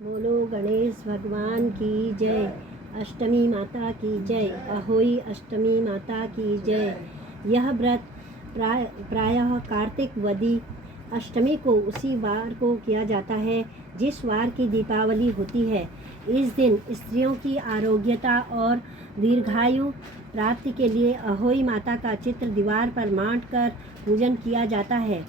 बोलो गणेश भगवान की जय। अष्टमी माता की जय। अहोई अष्टमी माता की जय। यह व्रत प्रायः कार्तिक वदी अष्टमी को उसी वार को किया जाता है जिस वार की दीपावली होती है। इस दिन स्त्रियों की आरोग्यता और दीर्घायु प्राप्ति के लिए अहोई माता का चित्र दीवार पर मांड कर पूजन किया जाता है।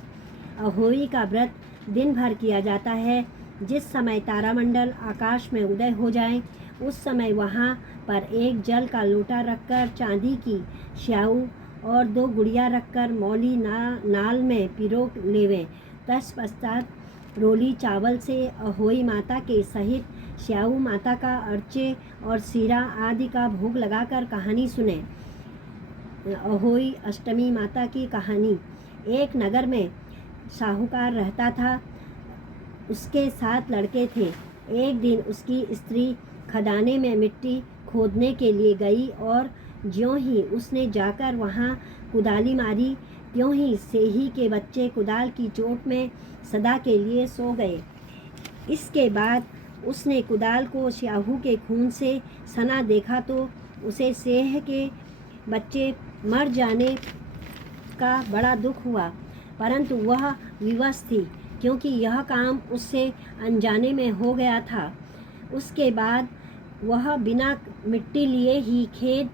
अहोई का व्रत दिन भर किया जाता है। जिस समय तारामंडल आकाश में उदय हो जाए उस समय वहाँ पर एक जल का लोटा रखकर चांदी की स्याऊ और 2 गुड़िया रखकर मौली नाल में पिरो लेवें। तत्पश्चात रोली चावल से अहोई माता के सहित स्याऊ माता का अर्चे और सीरा आदि का भोग लगाकर कहानी सुने। अहोई अष्टमी माता की कहानी। एक नगर में साहूकार रहता था। उसके 7 लड़के थे। एक दिन उसकी स्त्री खदाने में मिट्टी खोदने के लिए गई और ज्यों ही उसने जाकर वहाँ कुदाली मारी त्यों ही सेही के बच्चे कुदाल की चोट में सदा के लिए सो गए। इसके बाद उसने कुदाल को स्याहू के खून से सना देखा तो उसे सेह के बच्चे मर जाने का बड़ा दुख हुआ, परंतु वह विवश थी क्योंकि यह काम उससे अनजाने में हो गया था। उसके बाद वह बिना मिट्टी लिए ही खेद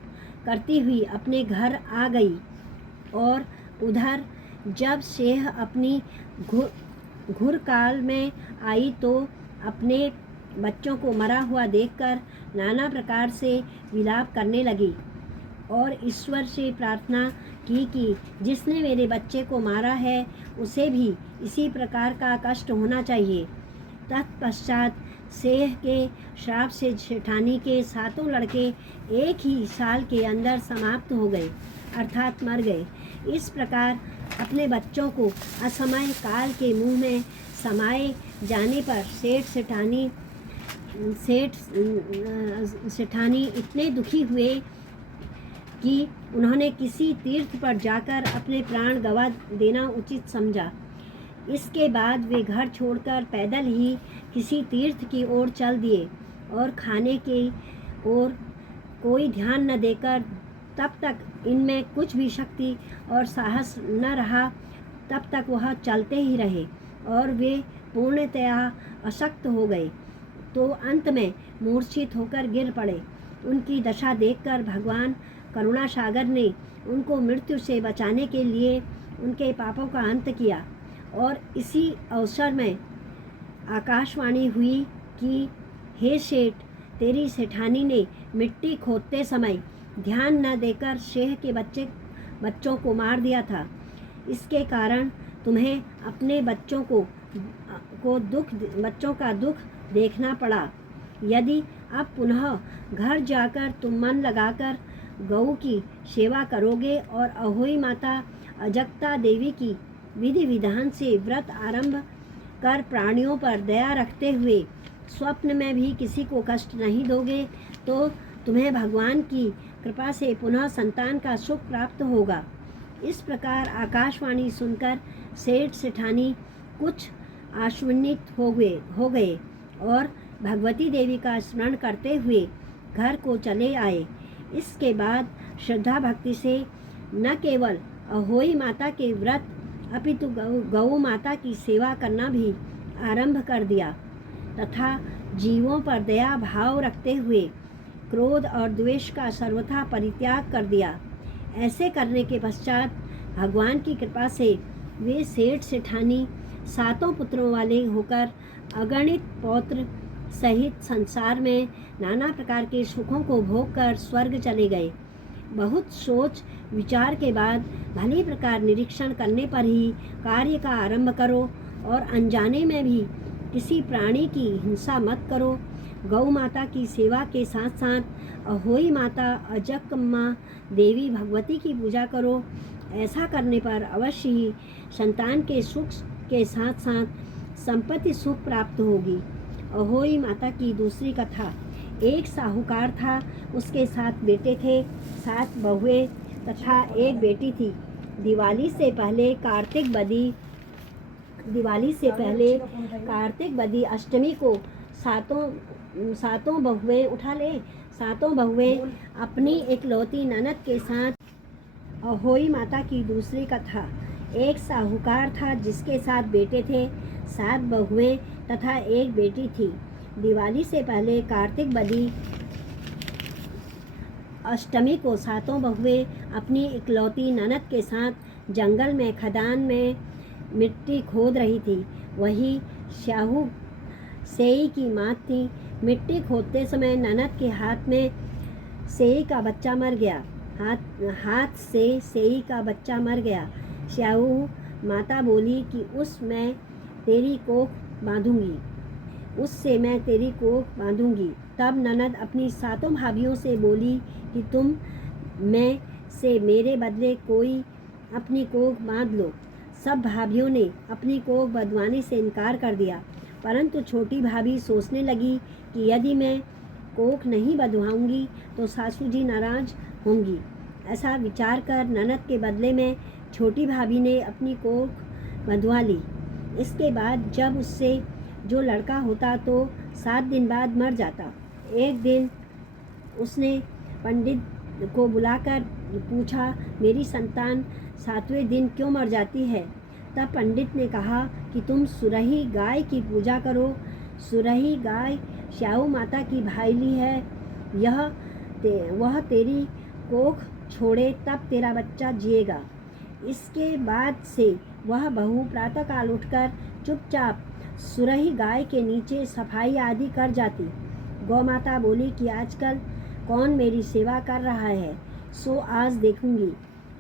करती हुई अपने घर आ गई और उधर जब सेह अपनी घुरकाल में आई तो अपने बच्चों को मरा हुआ देखकर नाना प्रकार से विलाप करने लगी और ईश्वर से प्रार्थना की कि जिसने मेरे बच्चे को मारा है उसे भी इसी प्रकार का कष्ट होना चाहिए। तत्पश्चात सेह के श्राप से जेठानी के 7 लड़के एक ही साल के अंदर समाप्त हो गए अर्थात मर गए। इस प्रकार अपने बच्चों को असमय काल के मुंह में समाये जाने पर सेठानी इतने दुखी हुए कि उन्होंने किसी तीर्थ पर जाकर अपने प्राण गंवा देना उचित समझा। इसके बाद वे घर छोड़कर पैदल ही किसी तीर्थ की ओर चल दिए और खाने की ओर कोई ध्यान न देकर तब तक इनमें कुछ भी शक्ति और साहस न रहा तब तक वह चलते ही रहे और वे पूर्णतया अशक्त हो गए तो अंत में मूर्छित होकर गिर पड़े। उनकी दशा देखकर भगवान करुणा सागर ने उनको मृत्यु से बचाने के लिए उनके पापों का अंत किया और इसी अवसर में आकाशवाणी हुई कि हे सेठ, तेरी सेठानी ने मिट्टी खोदते समय ध्यान न देकर शेह के बच्चों को मार दिया था। इसके कारण तुम्हें अपने बच्चों का दुख देखना पड़ा। यदि अब पुनः घर जाकर तुम मन लगाकर गऊ की सेवा करोगे और अहोई माता अजक्ता देवी की विधि विधान से व्रत आरंभ कर प्राणियों पर दया रखते हुए स्वप्न में भी किसी को कष्ट नहीं दोगे तो तुम्हें भगवान की कृपा से पुनः संतान का सुख प्राप्त होगा। इस प्रकार आकाशवाणी सुनकर सेठ सेठानी कुछ आश्वन्वित हो गए और भगवती देवी का स्मरण करते हुए घर को चले आए। इसके बाद श्रद्धा भक्ति से न केवल अहोई माता के व्रत अपितु गौ माता की सेवा करना भी आरंभ कर दिया तथा जीवों पर दया भाव रखते हुए क्रोध और द्वेष का सर्वथा परित्याग कर दिया। ऐसे करने के पश्चात भगवान की कृपा से वे सेठ सेठानी 7 पुत्रों वाले होकर अगणित पौत्र सहित संसार में नाना प्रकार के सुखों को भोग कर स्वर्ग चले गए। बहुत सोच विचार के बाद भली प्रकार निरीक्षण करने पर ही कार्य का आरंभ करो और अनजाने में भी किसी प्राणी की हिंसा मत करो। गौ माता की सेवा के साथ साथ अहोई माता अजक्मा देवी भगवती की पूजा करो। ऐसा करने पर अवश्य ही संतान के सुख के साथ साथ संपत्ति सुख प्राप्त होगी। अहोई माता की दूसरी कथा। एक साहूकार था, उसके 7 बेटे थे, 7 बहुएं तथा एक बेटी थी। दिवाली से पहले कार्तिक बदी अष्टमी को सातों बहुएं उठा ले। सातों बहुएं अपनी इकलौती ननद के साथ। अहोई माता की दूसरी कथा। एक साहूकार था जिसके 7 बेटे थे, 7 बहुएं तथा एक बेटी थी। दिवाली से पहले कार्तिक बदी अष्टमी को सातों बहुएं अपनी इकलौती ननद के साथ जंगल में खदान में मिट्टी खोद रही थी। वही शाहू सेई की माँ थी। मिट्टी खोदते समय ननद के हाथ में सेई का बच्चा मर गया। हाथ से सेई का बच्चा मर गया। शाहू माता बोली कि उससे मैं तेरी कोख बांधूंगी। तब ननद अपनी 7 भाभियों से बोली कि तुम में से मेरे बदले कोई अपनी कोख बांध लो। सब भाभियों ने अपनी कोख बंधवाने से इनकार कर दिया, परंतु छोटी भाभी सोचने लगी कि यदि मैं कोख नहीं बंधवाऊंगी तो सासू जी नाराज होंगी। ऐसा विचार कर ननद के बदले में छोटी भाभी ने अपनी कोख बंधवा ली। इसके बाद जब उससे जो लड़का होता तो 7 दिन बाद मर जाता। एक दिन उसने पंडित को बुलाकर पूछा, मेरी संतान 7वें दिन क्यों मर जाती है? तब पंडित ने कहा कि तुम सुरही गाय की पूजा करो। सुरही गाय शाहू माता की भाईली है। वह तेरी कोख छोड़े तब तेरा बच्चा जिएगा। इसके बाद से वह बहू प्रातःकाल उठकर चुपचाप सुरही गाय के नीचे सफाई आदि कर जाती। गौ माता बोली कि आजकल कौन मेरी सेवा कर रहा है, सो आज देखूंगी।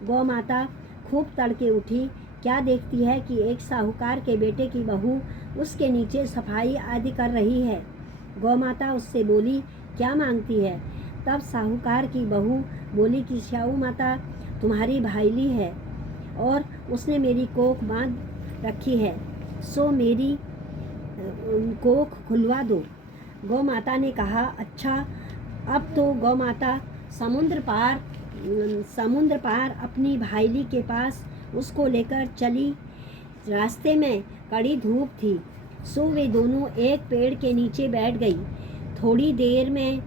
गौ माता खूब तड़के उठी। क्या देखती है कि एक साहूकार के बेटे की बहू उसके नीचे सफाई आदि कर रही है। गौ माता उससे बोली, क्या मांगती है? तब साहूकार की बहू बोली कि शाहू माता तुम्हारी भाईली है और उसने मेरी कोख बांध रखी है, सो मेरी कोख खुलवा दो। गौ माता ने कहा, अच्छा। अब तो गौ माता समुद्र पार अपनी भाईली के पास उसको लेकर चली। रास्ते में कड़ी धूप थी, सो वे दोनों एक पेड़ के नीचे बैठ गई। थोड़ी देर में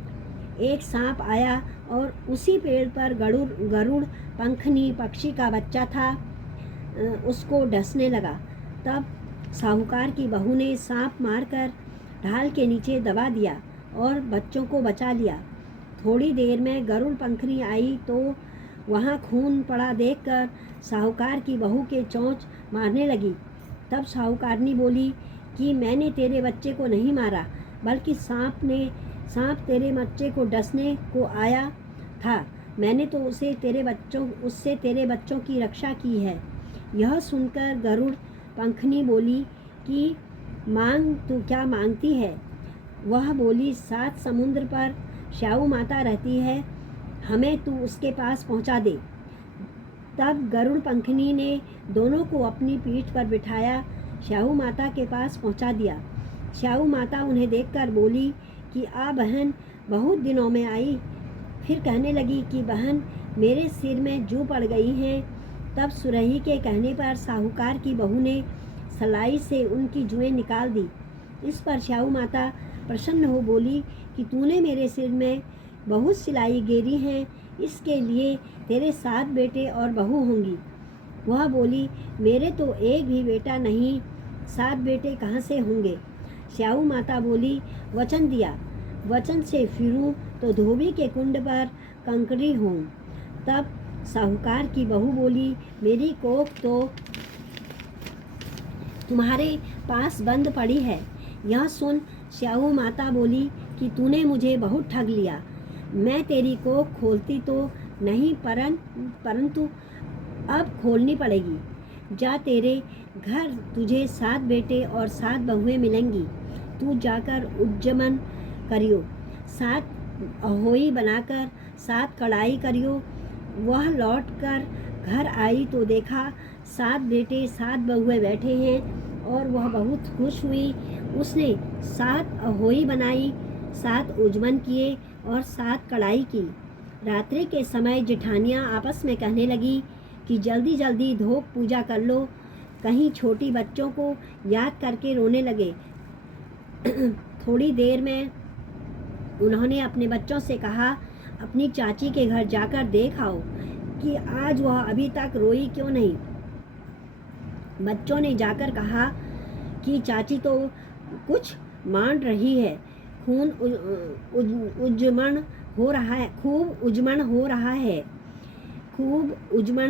एक सांप आया और उसी पेड़ पर गरुड़ पंखनी पक्षी का बच्चा था, उसको डसने लगा। तब साहूकार की बहू ने सांप मारकर ढाल के नीचे दबा दिया और बच्चों को बचा लिया। थोड़ी देर में गरुड़ पंखनी आई तो वहाँ खून पड़ा देखकर साहूकार की बहू के चोंच मारने लगी। तब साहूकारनी बोली कि मैंने तेरे बच्चे को नहीं मारा, बल्कि सांप तेरे बच्चे को डसने को आया था। मैंने तो उससे तेरे बच्चों की रक्षा की है। यह सुनकर गरुड़ पंखनी बोली कि मांग तू क्या मांगती है? वह बोली, 7 समुद्र पर शाहू माता रहती है, हमें तू उसके पास पहुंचा दे। तब गरुड़ पंखनी ने दोनों को अपनी पीठ पर बिठाया, शाहू माता के पास पहुंचा दिया। शाहू माता उन्हें देखकर बोली कि आ बहन, बहुत दिनों में आई। फिर कहने लगी कि बहन, मेरे सिर में जू पड़ गई हैं। तब सुरही के कहने पर साहूकार की बहू ने सलाई से उनकी जुएं निकाल दी। इस पर शाहू माता प्रसन्न हो बोली कि तूने मेरे सिर में बहुत सिलाई गेरी हैं, इसके लिए तेरे 7 बेटे और बहू होंगी। वह बोली, मेरे तो एक भी बेटा नहीं, 7 बेटे कहाँ से होंगे? शाहू माता बोली, वचन दिया, वचन से फिरूं तो धोबी के कुंड पर कंकरी हूँ। तब साहूकार की बहू बोली, मेरी कोख तो तुम्हारे पास बंद पड़ी है। यह सुन शाहू माता बोली कि तूने मुझे बहुत ठग लिया। मैं तेरी कोख खोलती तो नहीं, परंतु अब खोलनी पड़ेगी। जा, तेरे घर तुझे 7 बेटे और 7 बहुएं मिलेंगी। तू जाकर उज्जमन करियो, 7 अहोई बनाकर 7 कढ़ाई करियो। वह लौटकर घर आई तो देखा 7 बेटे 7 बहुएं बैठे हैं और वह बहुत खुश हुई। उसने 7 अहोई बनाई, 7 उज्जमन किए और 7 कढ़ाई की। रात्रि के समय जेठानियाँ आपस में कहने लगी कि जल्दी जल्दी धोक पूजा कर लो, कहीं छोटी बच्चों को याद करके रोने लगे। थोड़ी देर में उन्होंने अपने बच्चों से कहा, अपनी चाची के घर जाकर देख आओ कि आज वह अभी तक रोई क्यों नहीं। बच्चों ने जाकर कहा कि चाची तो कुछ मान रही है, खून उजमन हो रहा है, खूब उजमन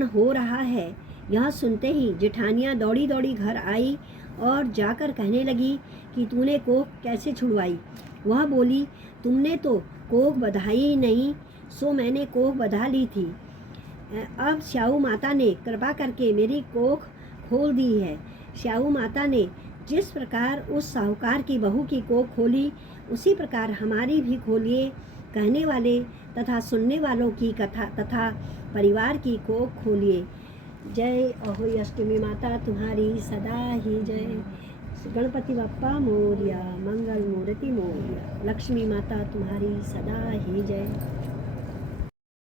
हो रहा है। यह सुनते ही जेठानियाँ दौड़ी दौड़ी घर आई और जाकर कहने लगी कि तूने कोख कैसे छुड़वाई। वह बोली, तुमने तो कोख बधाई ही नहीं, सो मैंने कोख बधा ली थी। अब श्याऊ माता ने कृपा करके मेरी कोख खोल दी है। श्याऊ माता ने जिस प्रकार उस साहूकार की बहू की कोख खोली, उसी प्रकार हमारी भी खोलिए। कहने वाले तथा सुनने वालों की कथा तथा परिवार की कोख खोलिए। जय अहोई अष्टमी माता तुम्हारी सदा ही जय। गणपति बप्पा मोरया, मंगल मूर्ति मोरया। लक्ष्मी माता तुम्हारी सदा ही जय।